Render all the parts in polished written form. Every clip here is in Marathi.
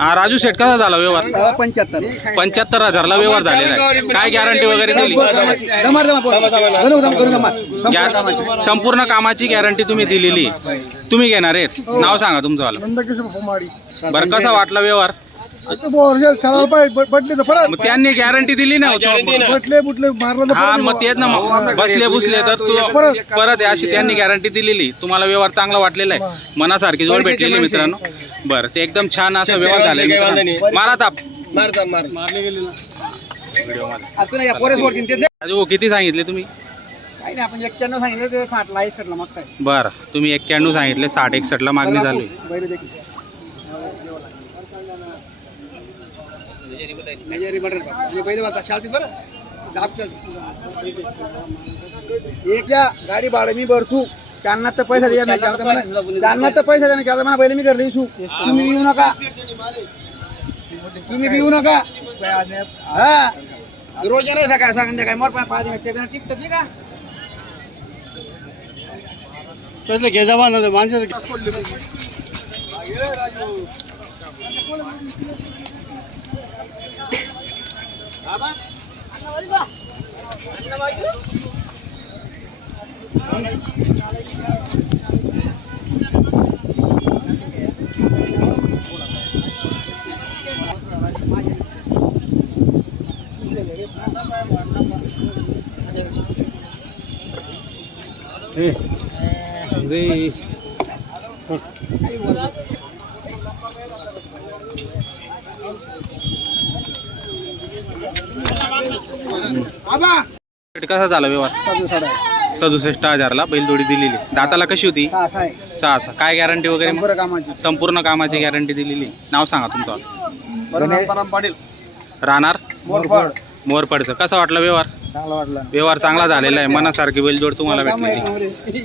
हा राजू शेठ कसा झाला व्यवहार? 75,000ला व्यवहार झालेला आहे. काय गॅरंटी वगैरे दिली? संपूर्ण कामाची गॅरंटी तुम्ही दिलेली. तुम्ही घेणार आहेत? नाव सांगा तुमचं वाला. बरं कसा वाटला व्यवहार? मग त्यांनी गॅरंटी दिली ना. हा मग तेच ना, मग बसले बुसले तर तू परत अशी त्यांनी गॅरंटी दिलेली. तुम्हाला व्यवहार चांगला वाटलेला आहे, मनासारखी जोड भेटलेली मित्रांनो. बरं ते एकदम छान असा व्यवहार झालेला. मारा ताप राजू किती सांगितले तुम्ही? आपण 91 सांगितले ते 60ला 61ला मागताय. बरं तुम्ही 91 सांगितले, 60-61ला मागणी झाली. गाडी भाडं मी भरसू, त्यांना तर पैसा द्या नाही, त्यांना तर पैसा द्या नाही. मला पहिले मी घरला येऊ. तुम्ही येऊ नका, तुम्ही येऊ नका. हा रोज नाही सकाळ सांगा काय मोर 5 दिवस टिकत नाही का? घे जा माणसं. कसा झाला व्यवहार? 67,000ला बैलजोडी दिलेली. दाताला कशी होती? 6. काय गॅरंटी वगैरे? संपूर्ण कामाची गॅरंटी दिलेली. नाव सांगा तुमचं. राहणार मोरपडचं. कसा वाटला व्यवहार? चांगला वाटला. व्यवहार चांगला झालेला आहे. मनासारखी बैलजोड तुम्हाला भेटली.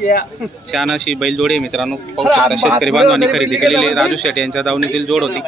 छान अशी बैलजोडी मित्रांनो. शेतकरी बांधवांनी खरेदी केलेली राजू शेठ यांच्या दावणीतील जोड होती.